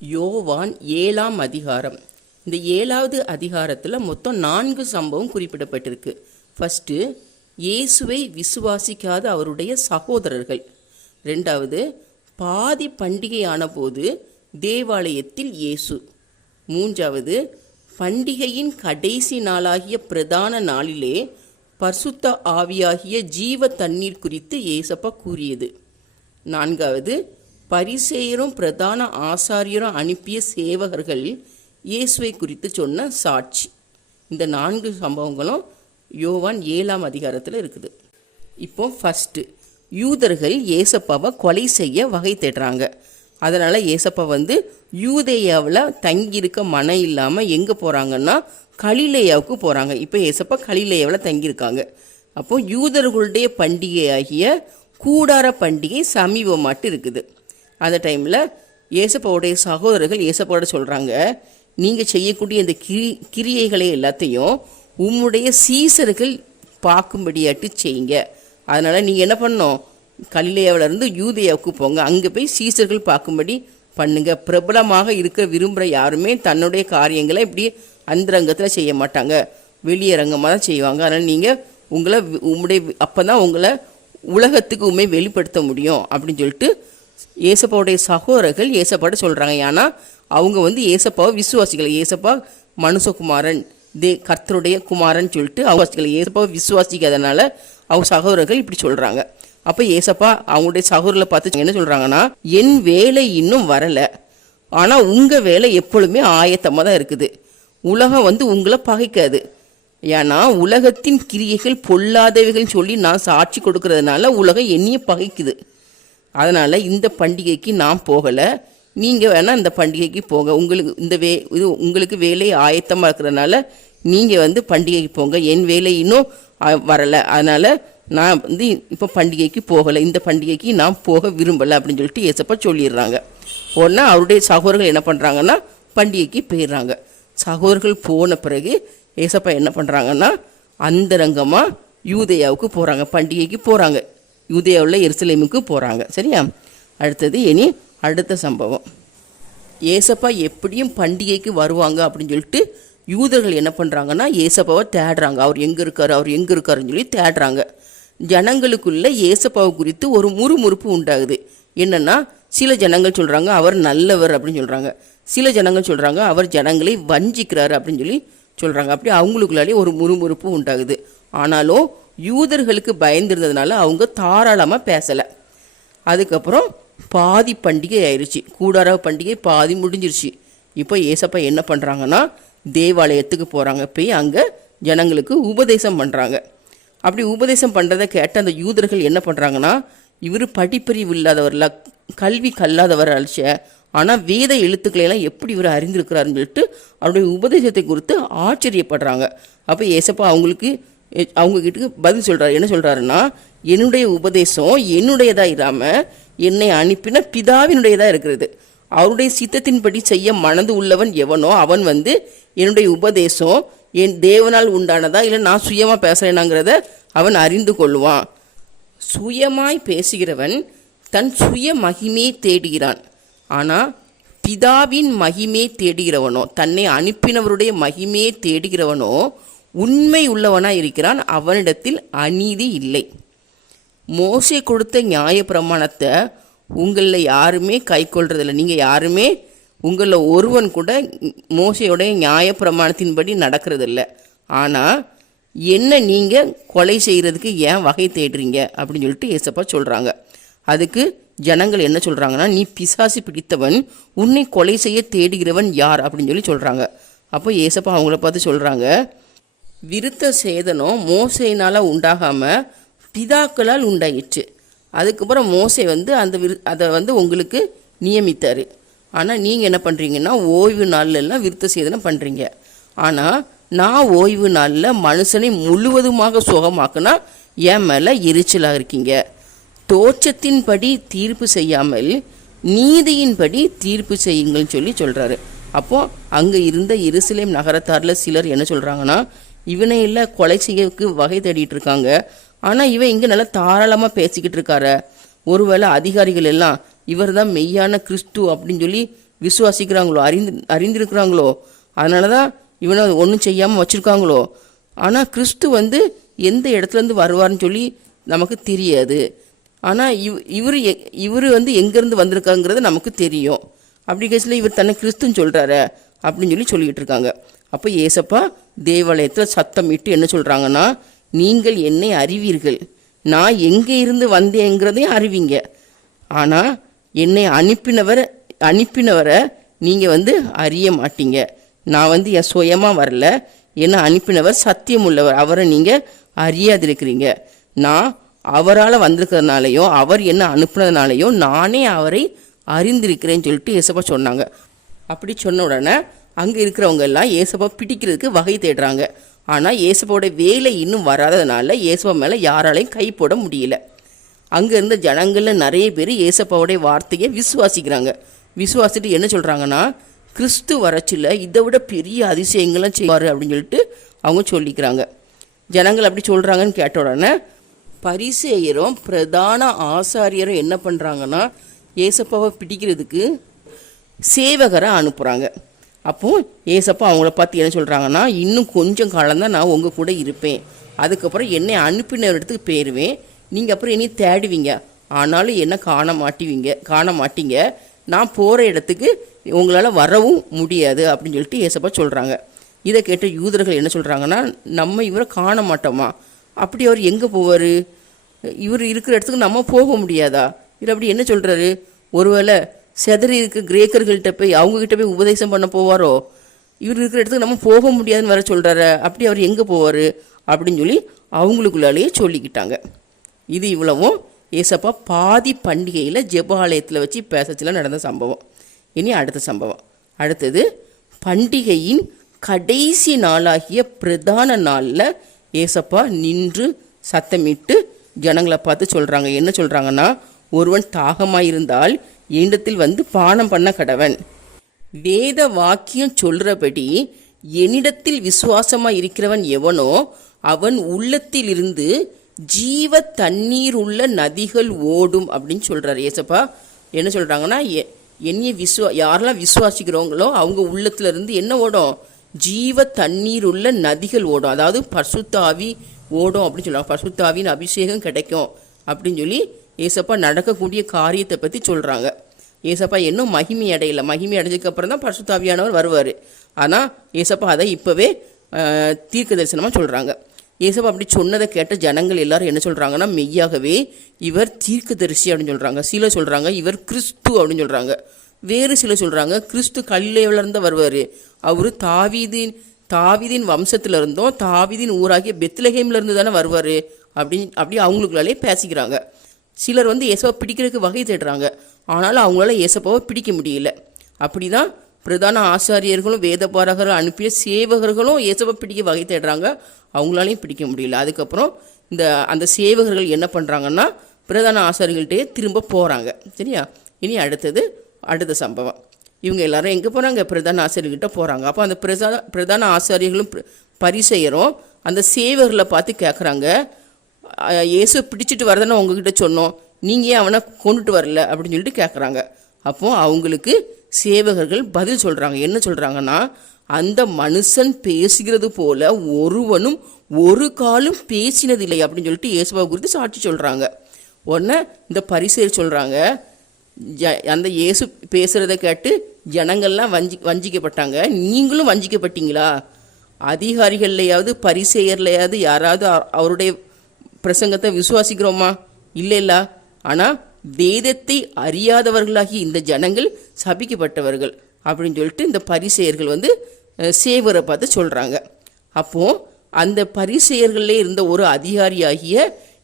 யோவான் ஏழாம் அதிகாரம். இந்த ஏழாவது அதிகாரத்தில் மொத்தம் நான்கு சம்பவம் குறிப்பிடப்பட்டிருக்கு. ஃபஸ்ட்டு இயேசுவை விசுவாசிக்காத அவருடைய சகோதரர்கள். ரெண்டாவது பாதி பண்டிகையான போது தேவாலயத்தில் இயேசு. மூன்றாவது பண்டிகையின் கடைசி நாளாகிய பிரதான நாளிலே பர்சுத்த ஆவியாகிய ஜீவ தண்ணீர் குறித்து ஏசப்பா கூறியது. நான்காவது பரிசேயரும் பிரதான ஆசாரியரும் அனுப்பிய சேவகர்கள் இயேசுவை குறித்து சொன்ன சாட்சி. இந்த நான்கு சம்பவங்களும் யோவான் ஏழாம் அதிகாரத்தில் இருக்குது. இப்போ ஃபஸ்ட்டு யூதர்கள் ஏசப்பாவை கொலை செய்ய வகை தேடுறாங்க. அதனால் ஏசப்பா வந்து யூதேயாவில் தங்கியிருக்க மனம் இல்லாமல் எங்கே போகிறாங்கன்னா கலிலேயாவுக்கு போகிறாங்க இப்போ ஏசப்பா கலிலேயாவில் தங்கியிருக்காங்க. அப்போ யூதர்களுடைய பண்டிகையாகிய கூடார பண்டிகை சமீபமாட்டு இருக்குது. அந்த டைமில் ஏசப்பாவுடைய சகோதரர்கள் ஏசப்பாவோட சொல்கிறாங்க நீங்கள் செய்யக்கூடிய இந்த கிரி கிரியைகளை எல்லாத்தையும் உம்முடைய சீசர்கள் பார்க்கும்படியாட்டு செய்யுங்க. அதனால் நீங்கள் என்ன பண்ணோம் கலிலேயாவிலேருந்து இருந்து போங்க. அங்கே போய் சீசர்கள் பார்க்கும்படி பண்ணுங்க. பிரபலமாக இருக்க விரும்புகிற யாருமே தன்னுடைய காரியங்களை இப்படி அந்தரங்கத்தில் செய்ய மாட்டாங்க. வெளியரங்கமாக தான் செய்வாங்க. அதனால் நீங்கள் உங்களை உம்முடைய அப்போ தான் உங்களை உலகத்துக்கு உண்மை வெளிப்படுத்த முடியும். அப்படின்னு சொல்லிட்டு ஏசப்பாவுடைய சகோதரர்கள் ஏசப்பாட்ட சொல்கிறாங்க ஏன்னா அவங்க வந்து ஏசப்பாவை விசுவாசிகள் ஏசப்பா மனுஷகுமாரன். தே கர்த்தருடைய குமாரன் சொல்லிட்டு அவங்க ஏசப்பாவை விசுவாசிக்காதனால அவங்க சகோதரர்கள் இப்படி சொல்கிறாங்க அப்போ ஏசப்பா அவங்களுடைய சகோதரில் பார்த்து என்ன சொல்கிறாங்கன்னா என் வேலை இன்னும் வரலை. ஆனால் உங்கள் வேலை எப்பொழுதுமே ஆயத்தமாக தான் இருக்குது. உலகம் வந்து உங்களை பகைக்காது. ஏன்னா உலகத்தின் கிரியைகள் பொல்லாதவைகள்னு சொல்லி நான் சாட்சி கொடுக்கறதுனால உலகம் என்னையும் பகைக்குது. அதனால் இந்த பண்டிகைக்கு நான் போகலை. நீங்கள் வேணால் இந்த பண்டிகைக்கு போங்க. உங்களுக்கு இந்த வே இது உங்களுக்கு வேலை ஆயத்தமாக இருக்கிறதுனால நீங்கள் வந்து பண்டிகைக்கு போங்க. என் வேலை இன்னும் வரலை. அதனால் நான் வந்து இப்போ பண்டிகைக்கு போகலை. இந்த பண்டிகைக்கு நான் போக விரும்பலை அப்படின்னு சொல்லிட்டு ஏசப்பா சொல்லிடுறாங்க. உடனே அவருடைய சகோதரர்கள் என்ன பண்ணுறாங்கன்னா பண்டிகைக்கு போயிடுறாங்க. சகோதரர்கள் போன பிறகு ஏசப்பா என்ன பண்ணுறாங்கன்னா அந்தரங்கமாக யூதையாவுக்கு போகிறாங்க பண்டிகைக்கு போகிறாங்க யூதேயாவில் எருசலேமுக்கு போகிறாங்க சரியா? அடுத்தது இனி அடுத்த சம்பவம். ஏசப்பா எப்படியும் பண்டிகைக்கு வருவாங்க அப்படின்னு சொல்லிட்டு யூதர்கள் என்ன பண்ணுறாங்கன்னா ஏசப்பாவை தேடுறாங்க. அவர் எங்கே இருக்கார் அவர் எங்கே இருக்காருன்னு சொல்லி தேடுறாங்க. ஜனங்களுக்குள்ள ஏசப்பாவை குறித்து ஒரு முறுமுறுப்பு உண்டாகுது. என்னென்னா சில ஜனங்கள் சொல்கிறாங்க அவர் நல்லவர் அப்படின்னு சொல்கிறாங்க சில ஜனங்கள் சொல்கிறாங்க அவர் ஜனங்களை வஞ்சிக்கிறார் அப்படின்னு சொல்லி சொல்கிறாங்க அப்படி அவங்களுக்குள்ளாலே ஒரு முறுமுறுப்பு உண்டாகுது. ஆனாலும் யூதர்களுக்கு பயந்திருந்ததுனால அவங்க தாராளமாக பேசலை. அதுக்கப்புறம் பாதி பண்டிகை ஆயிடுச்சு கூடார பண்டிகை பாதி முடிஞ்சிருச்சு. இப்போ ஏசப்பா என்ன பண்ணுறாங்கன்னா தேவாலயத்துக்கு போகிறாங்க போய் அங்கே ஜனங்களுக்கு உபதேசம் பண்ணுறாங்க அப்படி உபதேசம் பண்ணுறதை கேட்ட அந்த யூதர்கள் என்ன பண்ணுறாங்கன்னா இவர் படிப்பறிவு இல்லாதவரில் கல்வி கல்லாதவர் அழிச்ச ஆனால் வேத எழுத்துக்களையெல்லாம் எப்படி இவர் அறிந்திருக்கிறாருன்னு சொல்லிட்டு அவருடைய உபதேசத்தை குறித்து ஆச்சரியப்படுறாங்க. அப்போ ஏசப்பா அவங்களுக்கு எ- அவங்க கிட்ட பதில் சொல்கிறார் என்ன சொல்கிறாருன்னா என்னுடைய உபதேசம் என்னுடையதாக இல்லாமல் என்னை அனுப்பின பிதாவினுடையதாக இருக்கிறது. அவருடைய சித்தத்தின்படி செய்ய மனது உள்ளவன் எவனோ அவன் வந்து என்னுடைய உபதேசம் என் தேவனால் உண்டானதா? இல்லை நான் சுயமாக பேசுகிறேனாங்கிறத அவன் அறிந்து கொள்வான். சுயமாய் பேசுகிறவன் தன் சுய மகிமையை தேடுகிறான். ஆனால் பிதாவின் மகிமையை தேடுகிறவனோ தன்னை அனுப்பினவருடைய மகிமையை தேடுகிறவனோ உண்மை உள்ளவனாய் இருக்கிறான் அவனிடத்தில் அநீதி இல்லை. மோசை கொடுத்த நியாய பிரமாணத்தை உங்களில் யாருமே கை கொள்றதில்லை. நீங்கள் யாருமே உங்களில் ஒருவன் கூட மோசையுடைய நியாய பிரமாணத்தின்படி நடக்கிறதில்ல. ஆனால் என்ன நீங்கள் கொலை செய்கிறதுக்கு ஏன் வகை தேடுறீங்க? அப்படின்னு சொல்லிட்டு ஏசப்பா சொல்கிறாங்க அதுக்கு ஜனங்கள் என்ன சொல்கிறாங்கன்னா நீ பிசாசு பிடித்தவன் உன்னை கொலை செய்ய தேடுகிறவன் யார்? அப்படின்னு சொல்லி சொல்கிறாங்க அப்போ ஏசப்பா அவங்கள பார்த்து சொல்கிறாங்க விருத்த சேதனம் மோசையினால் உண்டாகாமல் பிதாக்களால் உண்டாயிற்று. அதுக்கப்புறம் மோசை வந்து அந்த விரு அதை வந்து உங்களுக்கு நியமித்தார். ஆனால் நீங்கள் என்ன பண்ணுறீங்கன்னா ஓய்வு நாள்லாம் விருத்த சேதனம் பண்ணுறீங்க ஆனால் நான் ஓய்வு நாளில் மனுஷனை முழுவதுமாக சுகமாக்குனா என் மேலே எரிச்சலாக இருக்கீங்க. தோற்றத்தின்படி தீர்ப்பு செய்யாமல் நீதியின்படி தீர்ப்பு செய்யுங்கள்னு சொல்லி சொல்கிறாரு அப்போது அங்கே இருந்த எருசலேம் நகரத்தாரில் சிலர் என்ன சொல்கிறாங்கன்னா இவனை எல்லாம் கொலை செய்யக்கு வகை தேடிட்டு இருக்காங்க. ஆனால் இவன் இங்கே நல்லா தாராளமாக பேசிக்கிட்டு இருக்காரு. ஒருவேளை அதிகாரிகள் எல்லாம் இவர் தான் மெய்யான கிறிஸ்து அப்படின்னு சொல்லி விசுவாசிக்கிறாங்களோ அறிந்து அறிந்திருக்கிறாங்களோ அதனால தான் இவனை ஒன்றும் செய்யாமல் வச்சுருக்காங்களோ. ஆனால் கிறிஸ்து வந்து எந்த இடத்துலேருந்து வருவார்னு சொல்லி நமக்கு தெரியாது. ஆனால் இவ் இவர் இவர் வந்து எங்கேருந்து வந்திருக்காங்கிறது நமக்கு தெரியும். அப்படி கேஸில் இவர் தன்னை கிறிஸ்துன்னு சொல்கிறாரு அப்படின்னு சொல்லி சொல்லிக்கிட்டு இருக்காங்க. அப்போ ஏசப்பா தேவாலயத்தில் சத்தம் இட்டு என்ன சொல்கிறாங்கன்னா நீங்கள் என்னை அறிவீர்கள். நான் எங்கே இருந்து வந்தேங்கிறதையும் அறிவீங்க. ஆனால் என்னை அனுப்பினவர் அனுப்பினவரை நீங்கள் வந்து அறிய மாட்டீங்க. நான் வந்து என் சுயமாக வரல. என்னை அனுப்பினவர் சத்தியம் உள்ளவர் அவரை நீங்கள் அறியாதிருக்கிறீங்க. நான் அவரால் வந்திருக்கிறதுனாலையும் அவர் என்ன அனுப்புனதுனாலையும் நானே அவரை அறிந்திருக்கிறேன்னு சொல்லிட்டு ஏசப்பா சொன்னாங்க. அப்படி சொன்ன உடனே அங்கே இருக்கிறவங்க எல்லாம் ஏசப்பா பிடிக்கிறதுக்கு வகை தேடுறாங்க. ஆனால் ஏசப்பாவோட வேலை இன்னும் வராததுனால ஏசப்பா மேலே யாராலையும் கை போட முடியல. அங்கே இருந்த ஜனங்களில் நிறைய பேர் ஏசப்பாவுடைய வார்த்தையை விசுவாசிக்கிறாங்க. விசுவாசிட்டு என்ன சொல்கிறாங்கன்னா கிறிஸ்து வரச்சில் இதை விட பெரிய அதிசயங்கள்லாம் செய்வார் அப்படின்னு சொல்லிட்டு அவங்க சொல்லிக்கிறாங்க. ஜனங்கள் அப்படி சொல்கிறாங்கன்னு கேட்ட உடனே பரிசேயரும் பிரதான ஆசாரியரும் என்ன பண்ணுறாங்கன்னா ஏசப்பாவை பிடிக்கிறதுக்கு சேவகரை அனுப்புகிறாங்க அப்போது ஏசப்பா அவங்கள பார்த்து என்ன சொல்கிறாங்கன்னா இன்னும் கொஞ்சம் காலம்தான் நான் உங்கள் கூட இருப்பேன். அதுக்கப்புறம் என்னை அனுப்பின இடத்துக்கு போயிடுவேன் நீங்கள் அப்புறம் என்னை தேடுவீங்க. ஆனாலும் என்ன காண மாட்டுவீங்க காண மாட்டீங்க. நான் போகிற இடத்துக்கு உங்களால் வரவும் முடியாது அப்படின்னு சொல்லிட்டு ஏசப்பா சொல்கிறாங்க இதை கேட்ட யூதர்கள் என்ன சொல்கிறாங்கன்னா நம்ம இவரை காண மாட்டோமா? அப்படி அவர் எங்கே போவார்? இவர் இருக்கிற இடத்துக்கு நம்ம போக முடியாதா? இவர் அப்படி என்ன சொல்கிறாரு ஒருவேளை செதறி இருக்க கிரேக்கர்கள்ட்ட போய் அவங்கக்கிட்ட போய் உபதேசம் பண்ண போவாரோ? இவர் இருக்கிற இடத்துக்கு நம்ம போக முடியாதுன்னு வர சொல்கிறாரு அப்படி அவர் எங்கே போவார்? அப்படின்னு சொல்லி அவங்களுக்குள்ளாலேயே சொல்லிக்கிட்டாங்க. இது இவ்வளவும் ஏசப்பா பாதி பண்டிகையில் ஜெபாலயத்தில் வச்சு பேசச்சில நடந்த சம்பவம். இனி அடுத்த சம்பவம். அடுத்தது பண்டிகையின் கடைசி நாளாகிய பிரதான நாளில் ஏசப்பா நின்று சத்தமிட்டு ஜனங்களை பார்த்து சொல்கிறாங்க என்ன சொல்கிறாங்கன்னா ஒருவன் தாகமாக இருந்தால் என்னிடத்தில் வந்து பானம் பண்ண கடவன். வேத வாக்கியம் சொல்றபடி என்னிடத்தில் விசுவாசமா இருக்கிறவன் எவனோ அவன் உள்ளத்தில் இருந்து ஜீவ தண்ணீர் உள்ள நதிகள் ஓடும் அப்படின்னு சொல்றாரு ஏசப்பா. என்ன சொல்றாங்கன்னா எ- என்னைய விசுவா யாரெல்லாம் விசுவாசிக்கிறவங்களோ அவங்க உள்ளத்துல இருந்து என்ன ஓடும்? ஜீவ தண்ணீர் உள்ள நதிகள் ஓடும். அதாவது பசுத்தாவி ஓடும் அப்படின்னு சொல்லுவாங்க. பசுத்தாவின் அபிஷேகம் கிடைக்கும் அப்படின்னு சொல்லி ஏசப்பா நடக்கக்கூடிய காரியத்தை பற்றி சொல்கிறாங்க ஏசப்பா இன்னும் மகிமை அடையல. மகிமை அடைஞ்சதுக்கப்புறம் தான் பரிசுத்தாவியானவர் வருவார். ஆனால் ஏசப்பா அதை இப்போவே தீர்க்க தரிசனமாக சொல்கிறாங்க ஏசப்பா அப்படி சொன்னதை கேட்ட ஜனங்கள் எல்லாரும் என்ன சொல்கிறாங்கன்னா மெய்யாகவே இவர் தீர்க்கதரிசி அப்படின்னு சொல்கிறாங்க சில சொல்கிறாங்க இவர் கிறிஸ்து அப்படின்னு சொல்கிறாங்க வேறு சில சொல்கிறாங்க கிறிஸ்து கல்லேவிலிருந்து வருவார். அவர் தாவீதின் தாவிதின் வம்சத்தில் இருந்தோம் தாவிதின் ஊராகிய பெத்லஹேம்லேருந்து தானே வருவார் அப்படின்னு அப்படி அவங்களுக்குள்ளாலே பேசிக்கிறாங்க. சிலர் வந்து ஏசப்பா பிடிக்கிறதுக்கு வகை தேடுறாங்க. ஆனாலும் அவங்களால ஏசப்பாவை பிடிக்க முடியல. அப்படிதான் பிரதான ஆசாரியர்களும் வேதபாரகர்கள் அனுப்பிய சேவகர்களும் ஏசப்பா பிடிக்க வகை தேடுறாங்க. அவங்களாலையும் பிடிக்க முடியல. அதுக்கப்புறம் இந்த அந்த சேவகர்கள் என்ன பண்ணுறாங்கன்னா பிரதான ஆசாரிகள்கிட்டயே திரும்ப போகிறாங்க சரியா? இனி அடுத்தது அடுத்த சம்பவம். இவங்க எல்லாரும் எங்கே போகிறாங்க பிரதான ஆசிரியர்கிட்ட போகிறாங்க அப்போ அந்த பிரதான பிரதான ஆசாரியர்களும் பரிசெயரும் அந்த சேவகர்களை பார்த்து கேட்குறாங்க இயேசு பிடிச்சிட்டு வரதுன்னு உங்ககிட்ட சொன்னோம். நீங்கள் ஏன் அவனை கொண்டுட்டு வரல? அப்படின்னு சொல்லிட்டு கேட்குறாங்க அப்போ அவங்களுக்கு சேவகர்கள் பதில் சொல்கிறாங்க என்ன சொல்கிறாங்கன்னா அந்த மனுஷன் பேசுகிறது போல ஒருவனும் ஒரு காலும் பேசினதில்லை அப்படின்னு சொல்லிட்டு இயேசுவை குறித்து சாட்சி சொல்கிறாங்க உடனே இந்த பரிசெயர் சொல்கிறாங்க ஜ அந்த இயேசு பேசுகிறத கேட்டு ஜனங்கள்லாம் வஞ்சி வஞ்சிக்கப்பட்டாங்க. நீங்களும் வஞ்சிக்கப்பட்டீங்களா? அதிகாரிகள்லையாவது பரிசெயர்லையாவது யாராவது அவருடைய பிரசங்கத்தை விசுவாசிக்கிறோமா? இல்லை இல்ல ஆனால் வேதத்தை அறியாதவர்களாகி இந்த ஜனங்கள் சபிக்கப்பட்டவர்கள் அப்படின்னு சொல்லிட்டு இந்த பரிசெயர்கள் வந்து சேவரை பார்த்து சொல்கிறாங்க அப்போது அந்த பரிசெயர்களே இருந்த ஒரு அதிகாரியாகிய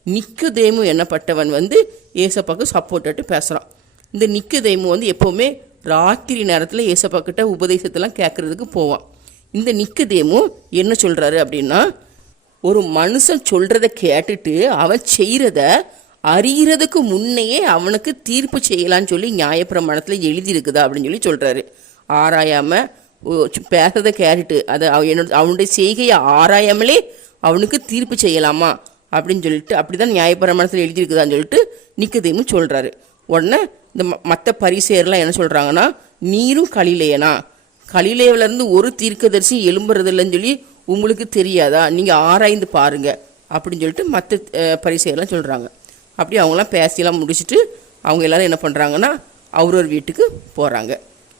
நிக்கதேமு என்னப்பட்டவன் வந்து ஏசப்பாக்கு சப்போர்ட்டு பேசுகிறான் இந்த நிக்கதேமு வந்து எப்போவுமே ராத்திரி நேரத்தில் ஏசப்பா கிட்ட உபதேசத்தெல்லாம் கேட்குறதுக்கு போவான். இந்த நிக்கதேமு என்ன சொல்கிறாரு அப்படின்னா ஒரு மனுஷன் சொல்கிறத கேட்டுட்டு அவன் செய்கிறத அறியறதுக்கு முன்னையே அவனுக்கு தீர்ப்பு செய்யலான்னு சொல்லி நியாயப்பிரமாணத்தில் எழுதியிருக்குதா அப்படின்னு சொல்லி சொல்கிறாரு ஆராயாமல் பேசுறதை கேட்டுட்டு அதை அவ- என்னோட அவனுடைய செய்கையை ஆராயாமலே அவனுக்கு தீர்ப்பு செய்யலாமா அப்படின்னு சொல்லிட்டு அப்படி தான் நியாயப்பிரமாணத்தில் எழுதியிருக்குதான்னு சொல்லிட்டு நிக்கதேமு சொல்கிறாரு உடனே இந்த மற்ற பரிசெயர்லாம் என்ன சொல்கிறாங்கன்னா நீரும் கலிலேயனா? கலிலேயிலேருந்து ஒரு தீர்க்கதரிசி எழும்புறதில்லைன்னு சொல்லி உங்களுக்கு தெரியாதா? நீங்கள் ஆராய்ந்து பாருங்கள் அப்படின்னு சொல்லிட்டு மற்ற பரிசையெல்லாம் சொல்கிறாங்க அப்படி அவங்களாம் பேசியெல்லாம் முடிச்சுட்டு அவங்க எல்லாரும் என்ன பண்ணுறாங்கன்னா அவரவர் வீட்டுக்கு போகிறாங்க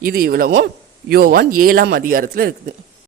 இது இவ்வளவும் யோவான் ஏழாம் அதிகாரத்தில் இருக்குது.